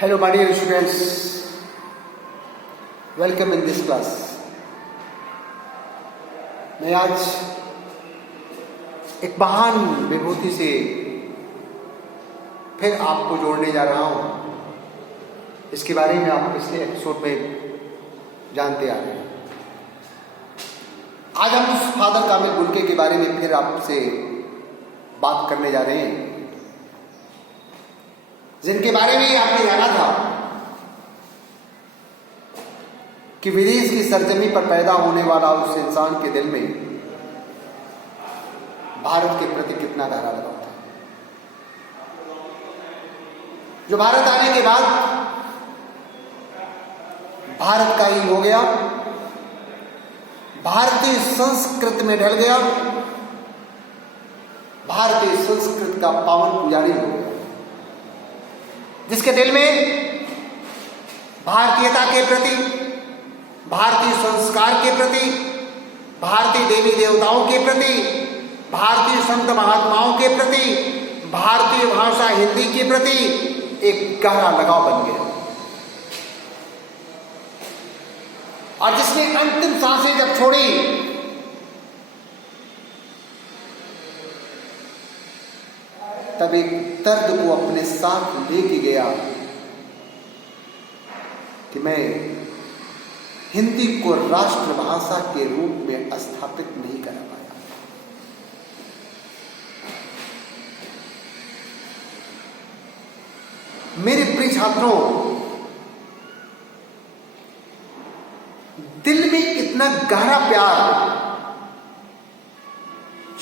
Hello, my dear students. Welcome in this class. मैं आज एक महान विभूति से फिर आपको जोड़ने जा रहा हूं। इसके बारे में आप पिछले एपिसोड में जानते आ रहे हैं। आज हम उस फादर कामिल बुल्के के बारे में फिर आपसे बात करने जा रहे हैं, जिनके बारे में आपने जाना था कि विदेश की सरजमी पर पैदा होने वाला उस इंसान के दिल में भारत के प्रति कितना गहरा लगाव था, जो भारत आने के बाद भारत का ही हो गया, भारतीय संस्कृति में ढल गया, भारतीय संस्कृति का पावन पुजारी हो गया, जिसके दिल में भारतीयता के प्रति, भारतीय संस्कार के प्रति, भारतीय देवी देवताओं के प्रति, भारतीय संत महात्माओं के प्रति, भारतीय भाषा हिंदी के प्रति एक गहरा लगाव बन गया। और जिसने अंतिम सांसें जब छोड़ी, तब एक दर्द को अपने साथ लेके गया कि मैं हिंदी को राष्ट्रभाषा के रूप में स्थापित नहीं कर पाया। मेरे प्रिय छात्रों, दिल में इतना गहरा प्यार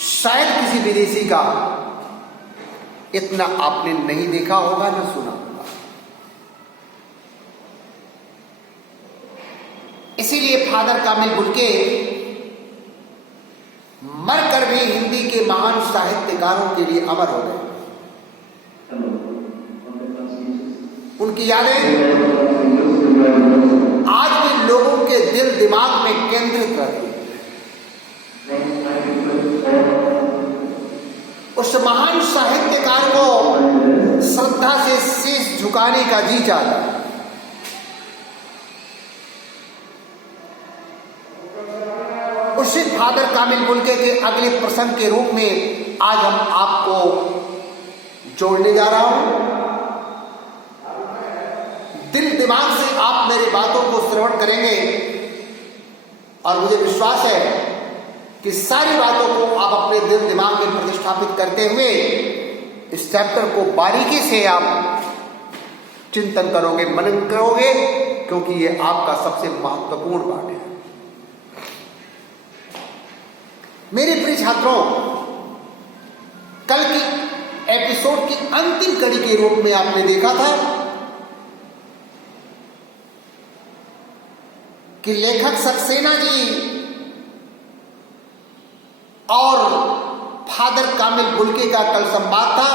शायद किसी विदेशी का इतना आपने नहीं देखा होगा, न सुना होगा। इसीलिए फादर कामिल बुल्के मरकर भी हिंदी के महान साहित्यकारों के लिए अमर हो गए। उनकी यादें आज भी लोगों के दिल दिमाग में केंद्रित रहती है। उस महान साहित्यकार को श्रद्धा से शीश झुकाने का जी चाहता है। उसी फादर कामिल बुल्के के अगले प्रसंग के रूप में आज हम आपको जोड़ने जा रहा हूं। दिल दिमाग से आप मेरी बातों को श्रवण करेंगे और मुझे विश्वास है कि सारी बातों को आप अपने दिल दिमाग में प्रतिष्ठापित करते हुए इस चैप्टर को बारीकी से आप चिंतन करोगे, मनन करोगे, क्योंकि ये आपका सबसे महत्वपूर्ण पाठ है। मेरे प्रिय छात्रों, कल की एपिसोड की अंतिम कड़ी के रूप में आपने देखा था कि लेखक सक्सेना जी और फादर कामिल बुल्के का कल संवाद था,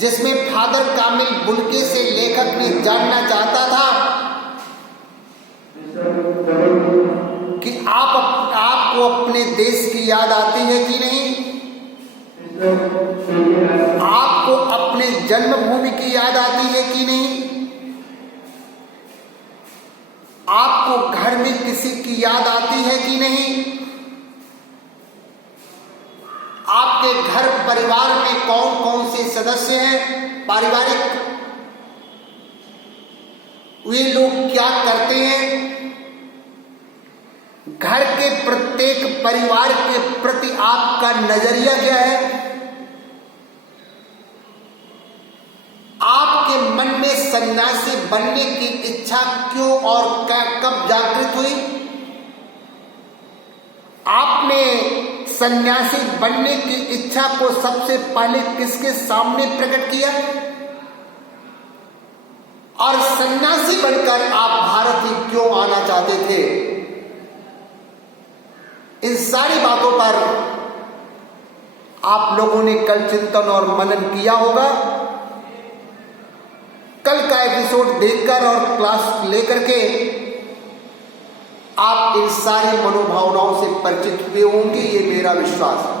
जिसमें फादर कामिल बुल्के से लेखक ने जानना चाहता था कि आपको अपने देश की याद आती है कि नहीं, आपको अपने जन्मभूमि की याद आती है कि नहीं, आपको घर में किसी की याद आती है कि नहीं, आपके घर परिवार में कौन कौन से सदस्य हैं, पारिवारिक वे लोग क्या करते हैं, घर के प्रत्येक परिवार के प्रति आपका नजरिया क्या है, आपके मन में सन्यासी बनने की इच्छा क्यों और कब जागृत हुई, आपने सन्यासी बनने की इच्छा को सबसे पहले किसके सामने प्रकट किया, और सन्यासी बनकर आप भारत ही क्यों आना चाहते थे। इन सारी बातों पर आप लोगों ने कल चिंतन और मनन किया होगा। कल का एपिसोड देखकर और क्लास लेकर के आप इन सारी मनोभावनाओं से परिचित हुए होंगे, ये मेरा विश्वास है।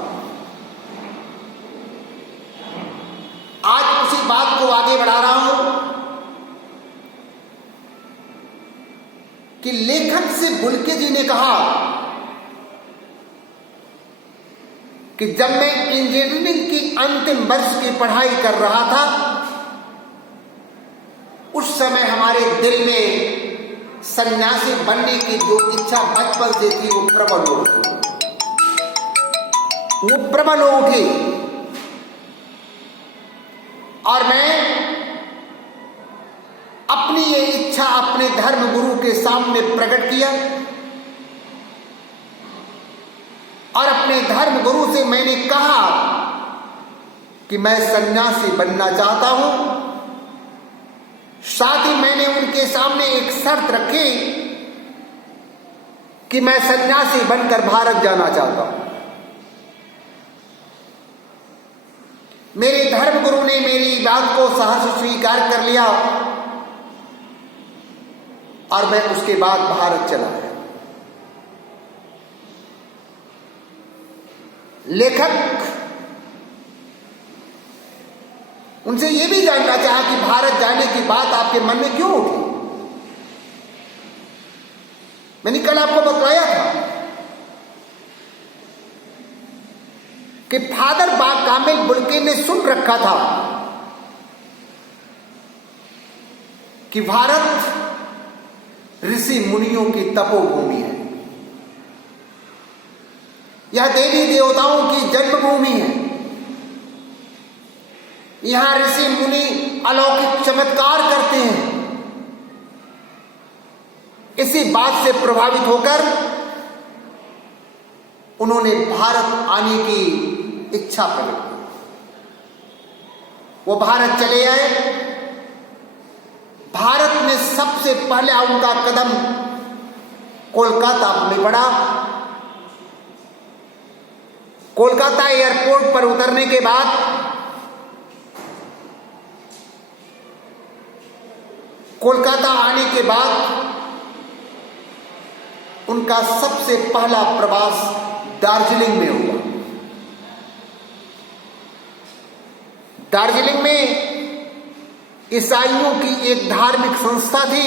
आज उसी बात को आगे बढ़ा रहा हूं कि लेखक से बुल्के जी ने कहा कि जब मैं इंजीनियरिंग की अंतिम वर्ष की पढ़ाई कर रहा था, उस समय हमारे दिल में सन्यासी बनने की जो इच्छा बचपन से थी वो प्रबल हो उठी और मैं अपनी ये इच्छा अपने धर्म गुरु के सामने प्रकट किया और अपने धर्म गुरु से मैंने कहा कि मैं सन्यासी बनना चाहता हूं। साथ ही मैंने उनके सामने एक शर्त रखी कि मैं सन्यासी बनकर भारत जाना चाहता हूं। मेरे धर्म गुरु ने मेरी बात को सहर्ष स्वीकार कर लिया और मैं उसके बाद भारत चला गया। लेखक उनसे यह भी जानना चाहा कि भारत जाने की बात आपके मन में क्यों उठी। मैंने कल आपको बतलाया था कि फादर कामिल बुल्के ने सुन रखा था कि भारत ऋषि मुनियों की तपोभूमि है, यह देवी देवताओं की जन्मभूमि है, यहां ऋषि मुनि अलौकिक चमत्कार करते हैं। इसी बात से प्रभावित होकर उन्होंने भारत आने की इच्छा प्रकट की। वो भारत चले आए। भारत में सबसे पहले उनका कदम कोलकाता में पड़ा। कोलकाता एयरपोर्ट पर उतरने के बाद कोलकाता आने के बाद उनका सबसे पहला प्रवास दार्जिलिंग में हुआ। दार्जिलिंग में ईसाइयों की एक धार्मिक संस्था थी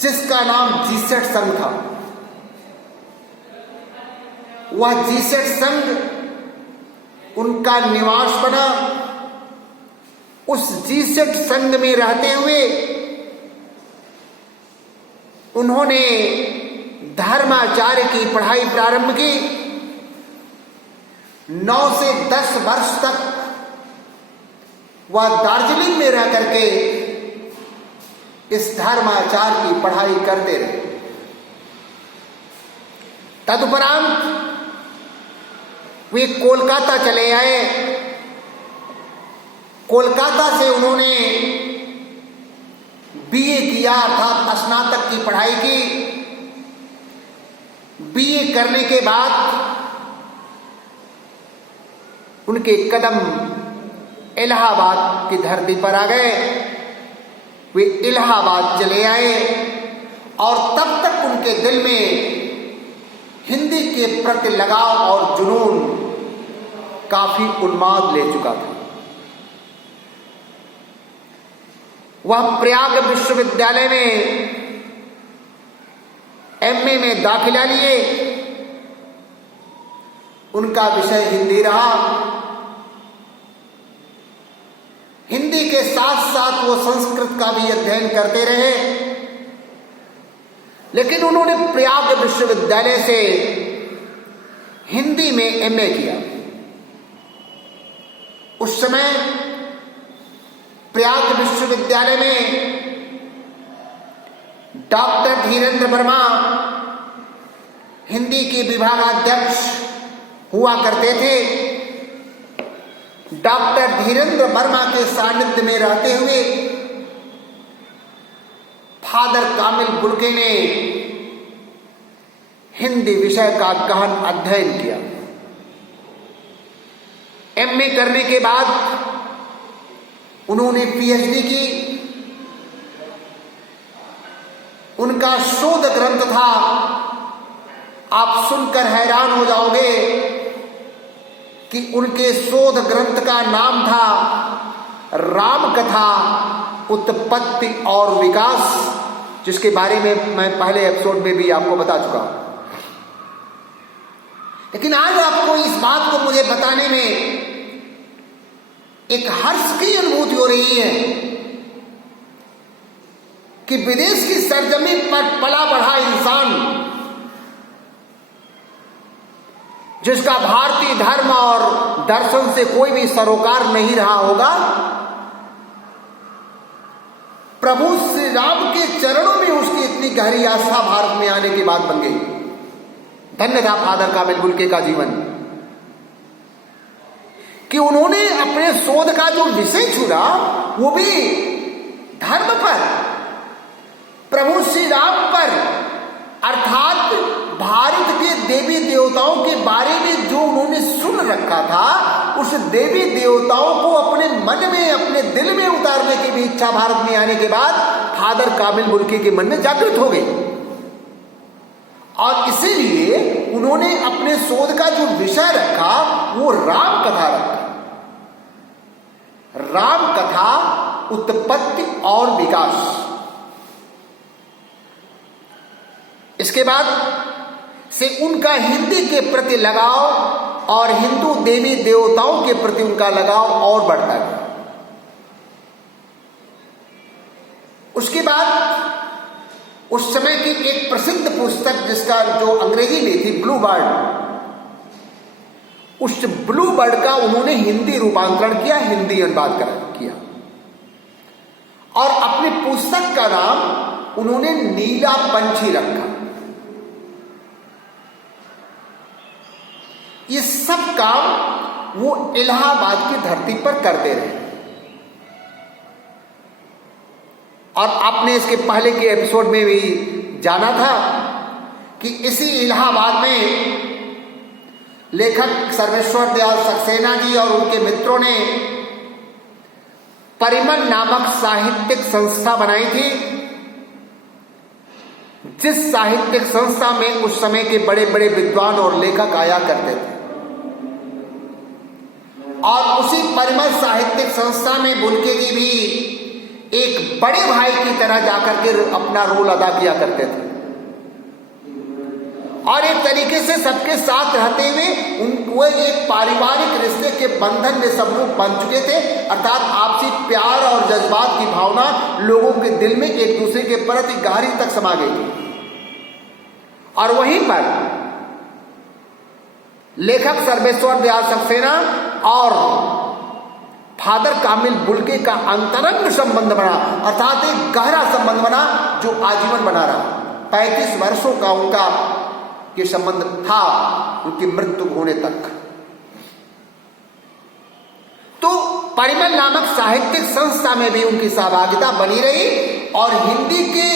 जिसका नाम जीसस संघ था। वह जीसस संघ उनका निवास बना। उस जीसस संघ में रहते हुए उन्होंने धर्माचार्य की पढ़ाई प्रारंभ की। 9 से 10 वर्ष तक वह दार्जिलिंग में रह करके इस धर्माचार्य की पढ़ाई करते रहे। तदुपरांत वे कोलकाता चले आए। कोलकाता से उन्होंने बीए किया, अर्थात स्नातक की पढ़ाई की। बीए करने के बाद उनके कदम इलाहाबाद की धरती पर आ गए। वे इलाहाबाद चले आए और तब तक उनके दिल में हिंदी के प्रति लगाव और जुनून काफी उन्माद ले चुका था। वह प्रयाग विश्वविद्यालय में एमए में दाखिला लिए। उनका विषय हिंदी रहा। हिंदी के साथ साथ वो संस्कृत का भी अध्ययन करते रहे, लेकिन उन्होंने प्रयाग विश्वविद्यालय से हिंदी में एमए किया। उस समय प्रयाग विश्वविद्यालय में डॉक्टर धीरेन्द्र वर्मा हिंदी के विभागाध्यक्ष हुआ करते थे। डॉक्टर धीरेन्द्र वर्मा के सानिध्य में रहते हुए फादर कामिल बुल्के ने हिंदी विषय का गहन अध्ययन किया। एमए करने के बाद उन्होंने पीएचडी की। उनका शोध ग्रंथ था, आप सुनकर हैरान हो जाओगे कि उनके शोध ग्रंथ का नाम था राम कथा उत्पत्ति और विकास, जिसके बारे में मैं पहले एपिसोड में भी आपको बता चुका हूं। लेकिन आज आपको इस बात को मुझे बताने में एक हर्ष की अनुभूति हो रही है कि विदेश की सरजमीन पर पला बढ़ा इंसान, जिसका भारतीय धर्म और दर्शन से कोई भी सरोकार नहीं रहा होगा, प्रभु श्री राम के चरणों में उसकी इतनी गहरी आस्था भारत में आने की बात बन गई। धन्य था फादर कामिल बुल्के का जीवन कि उन्होंने अपने शोध का जो विषय चुना वो भी धर्म पर, प्रभु श्री राम पर, अर्थात भारत के देवी देवताओं के बारे में जो उन्होंने सुन रखा था, उस देवी देवताओं को अपने मन में, अपने दिल में उतारने की भी इच्छा भारत में आने के बाद फादर कामिल बुल्के के मन में जागृत हो गई। और इसीलिए उन्होंने अपने शोध का जो विषय रखा वो राम कथा रखा, राम कथा उत्पत्ति और विकास। इसके बाद से उनका हिंदी के प्रति लगाव और हिंदू देवी देवताओं के प्रति उनका लगाव और बढ़ता गया। उसके बाद उस समय की एक प्रसिद्ध पुस्तक जिसका जो अंग्रेजी में थी ब्लू बर्ड, उस ब्लू बर्ड का उन्होंने हिंदी रूपांतरण किया, हिंदी अनुवाद किया और अपनी पुस्तक का नाम उन्होंने नीला पंछी रखा। ये सब काम वो इलाहाबाद की धरती पर करते रहे। और आपने इसके पहले के एपिसोड में भी जाना था कि इसी इलाहाबाद में लेखक सर्वेश्वर दयाल सक्सेना जी और उनके मित्रों ने परिमल नामक साहित्यिक संस्था बनाई थी, जिस साहित्यिक संस्था में उस समय के बड़े बड़े विद्वान और लेखक आया करते थे। और उसी परिमल साहित्यिक संस्था में बुल्के जी भी एक बड़े भाई की तरह जाकर के अपना रोल अदा किया करते थे और एक तरीके से सबके साथ रहते हुए वो एक पारिवारिक रिश्ते के बंधन में सब लोग बन चुके थे। अर्थात आपसी प्यार और जज्बात की भावना लोगों के दिल में एक दूसरे के प्रति गहरी तक समा गई थी। और वहीं पर लेखक सर्वेश्वर दयाल सक्सेना और फादर कामिल बुल्के का अंतरंग संबंध बना, अर्थात एक गहरा संबंध बना जो आजीवन बना रहा। 35 वर्षों का उनका ये संबंध था, उनकी मृत्यु होने तक। तो परिमल नामक साहित्यिक संस्था में भी उनकी सहभागिता बनी रही और हिंदी के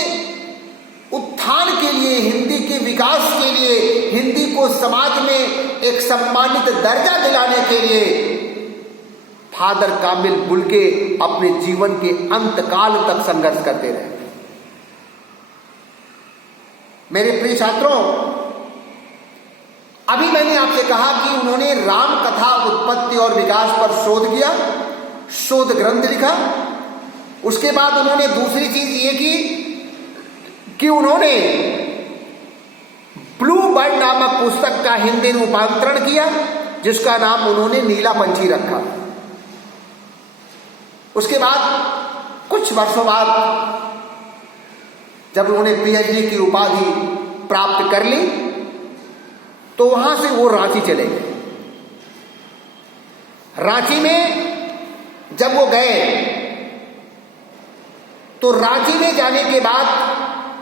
उत्थान के लिए, हिंदी के विकास के लिए, हिंदी को समाज में एक सम्मानित दर्जा दिलाने के लिए फादर कामिल बुल्के अपने जीवन के अंत काल तक संघर्ष करते रहे। मेरे प्रिय छात्रों, अभी मैंने आपसे कहा कि उन्होंने राम कथा उत्पत्ति और विकास पर शोध किया, शोध ग्रंथ लिखा। उसके बाद उन्होंने दूसरी चीज ये की कि उन्होंने ब्लू बर्ड नामक पुस्तक का हिंदी रूपांतरण किया, जिसका नाम उन्होंने नीला पंछी रखा। उसके बाद कुछ वर्षों बाद जब उन्होंने पीएचडी की उपाधि प्राप्त कर ली तो वहां से वो रांची चले गए। रांची में जब वो गए तो रांची में जाने के बाद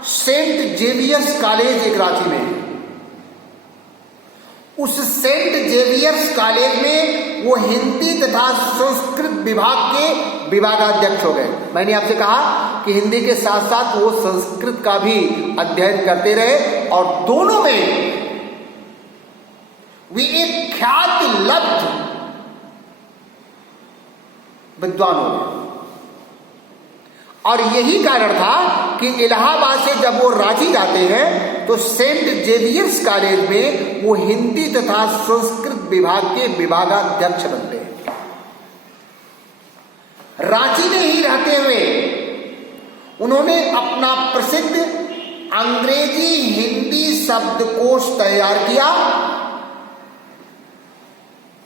सेंट जेवियर्स कॉलेज एक रांची में है, उस सेंट जेवियर्स कॉलेज में वो हिंदी तथा संस्कृत विभाग के विभागाध्यक्ष हो गए। मैंने आपसे कहा कि हिंदी के साथ साथ वो संस्कृत का भी अध्ययन करते रहे और दोनों में वे एक ख्याति लब्ध विद्वान हो गए। और यही कारण था कि इलाहाबाद से जब वो रांची जाते हैं तो सेंट जेवियर्स कॉलेज में वो हिंदी तथा संस्कृत विभाग के विभागाध्यक्ष बनते हैं। रांची में ही रहते हुए उन्होंने अपना प्रसिद्ध अंग्रेजी हिंदी शब्दकोश तैयार किया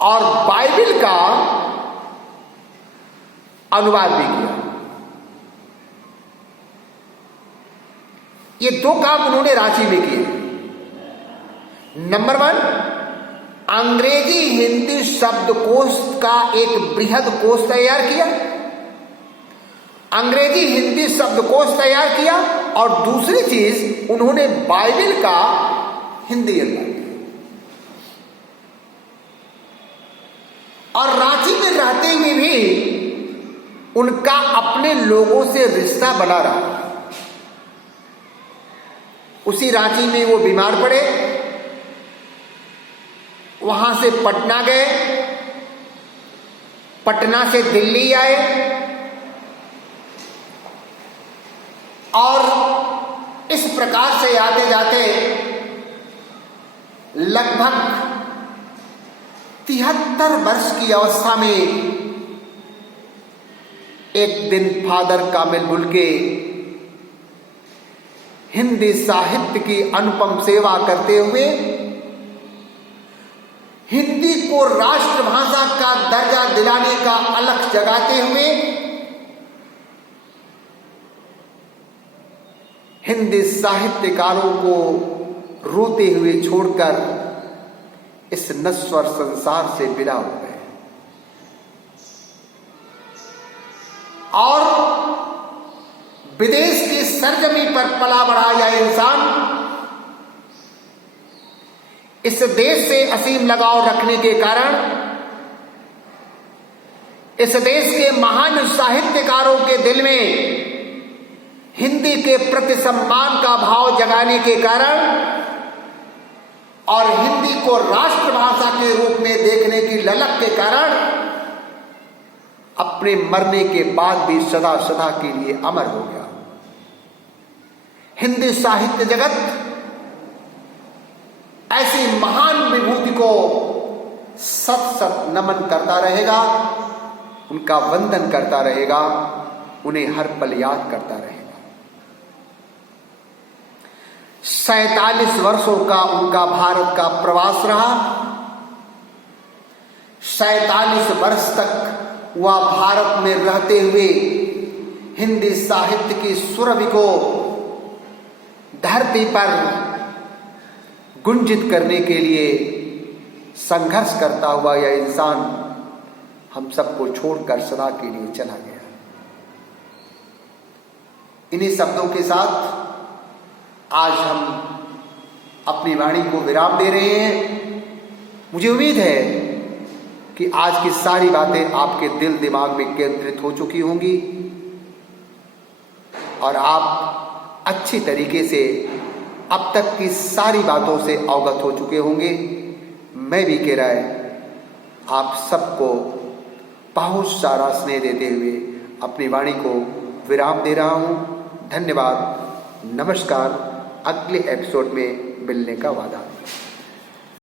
और बाइबल का अनुवाद भी किया। ये 2 काम उन्होंने रांची में किए। नंबर 1, अंग्रेजी हिंदी शब्दकोश का एक बृहद कोश तैयार किया, अंग्रेजी हिंदी शब्दकोश तैयार किया, और दूसरी चीज उन्होंने बाइबल का हिंदी अनुवाद किया। और रांची में रहते हुए भी उनका अपने लोगों से रिश्ता बना रहा। उसी रांची में वो बीमार पड़े, वहां से पटना गए, पटना से दिल्ली आए, और इस प्रकार से आते जाते लगभग 73 वर्ष की अवस्था में एक दिन फादर कामिल बुल्के हिंदी साहित्य की अनुपम सेवा करते हुए हिंदी को राष्ट्रभाषा का दर्जा दिलाने का अलख जगाते हुए हिंदी साहित्यकारों को रोते हुए छोड़कर इस नश्वर संसार से विदा हो गए। और विदेश की सरजमी पर पला बढ़ा यह इंसान इस देश से असीम लगाव रखने के कारण, इस देश के महान साहित्यकारों के दिल में हिंदी के प्रति सम्मान का भाव जगाने के कारण और हिंदी को राष्ट्रभाषा के रूप में देखने की ललक के कारण अपने मरने के बाद भी सदा सदा के लिए अमर हो गया। हिंदी साहित्य जगत ऐसी महान विभूति को सत सत नमन करता रहेगा, उनका वंदन करता रहेगा, उन्हें हर पल याद करता रहेगा। 47 वर्षों का उनका भारत का प्रवास रहा। 47 वर्ष तक वह भारत में रहते हुए हिंदी साहित्य की सुरभि को धरती पर गुंजित करने के लिए संघर्ष करता हुआ यह इंसान हम सबको छोड़कर सदा के लिए चला गया। इन्हीं शब्दों के साथ आज हम अपनी वाणी को विराम दे रहे हैं। मुझे उम्मीद है कि आज की सारी बातें आपके दिल दिमाग में केंद्रित हो चुकी होंगी और आप अच्छी तरीके से अब तक की सारी बातों से अवगत हो चुके होंगे। मैं भी कह रहा है आप सबको बहुत सारा स्नेह देते हुए अपनी वाणी को विराम दे रहा हूं। धन्यवाद, नमस्कार। अगले एपिसोड में मिलने का वादा।